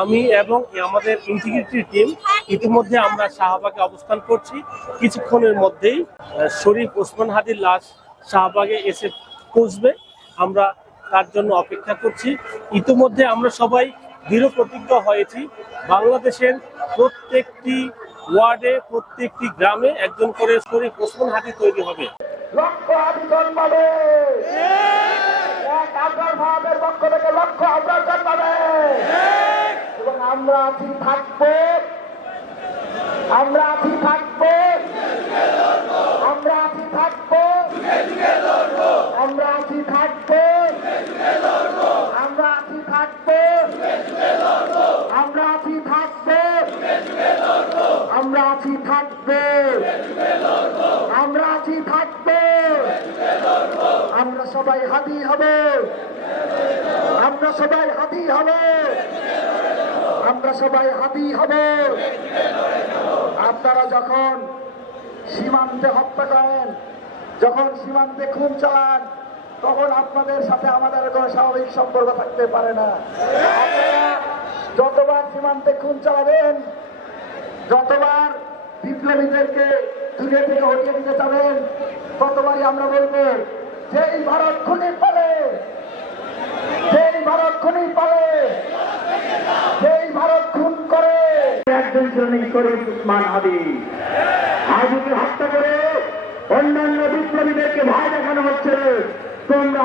আমি এবং আমাদের ইন্টিগ্রিটি টিম ইতিমধ্যে আমরা শাহবাগে অবস্থান করছি। কিছুক্ষণের মধ্যেই শরীফ ওসমান হাদির লাশ শাহবাগে এসে পৌঁছবে। আমরা তার জন্য অপেক্ষা করছি। ইতিমধ্যে আমরা সবাই দৃঢ় প্রতিজ্ঞ হয়েছি, বাংলাদেশের প্রত্যেকটি ওয়ার্ডে, প্রত্যেকটি গ্রামে একজন করে শরীফ ওসমান হাদি তৈরি হবে। লক্ষ হাদি জন্মাবে, এক আজহার সাহেবের পক্ষ থেকে লক্ষ আজহার জন্মাবে এবং আমরা আছি থাকবো, আমরা আছি থাকবো, আমরা আছি থাকবো, আমরা আছি থাকবো, আমরা আছি থাকবো, আমরা আছি থাকবো, আমরা আছি থাকবো, আমরা আছি থাকবো, আমরা সবাই হাদি হবে, আমরা সবাই হাদি হবে, আমরা সবাই হাদি হবে। আপনারা যখন সীমান্তে হত্যা করেন, যখন সীমান্তে খুন চালান, তখন আপনাদের সাথে আমাদের কোনো স্বাভাবিক সম্পর্ক থাকতে পারে না। আপনারা যতবার সীমান্তে খুন চালাবেন, যতবার বিপ্লবীদেরকে দুনিয়া থেকে হটিয়ে দিতে চাবেন, ততবারই আমরা বলবো যেই ভারত খুনি পালে, যেই ভারত খুনি পালে, যেই ভারত খুন করে। একজন ছিলেন শরীফ ওসমান হাদি। হাদিকে হত্যা করে অন্যান্য বিপ্লবীদেরকে ভয় দেখানো হচ্ছে, তোমরা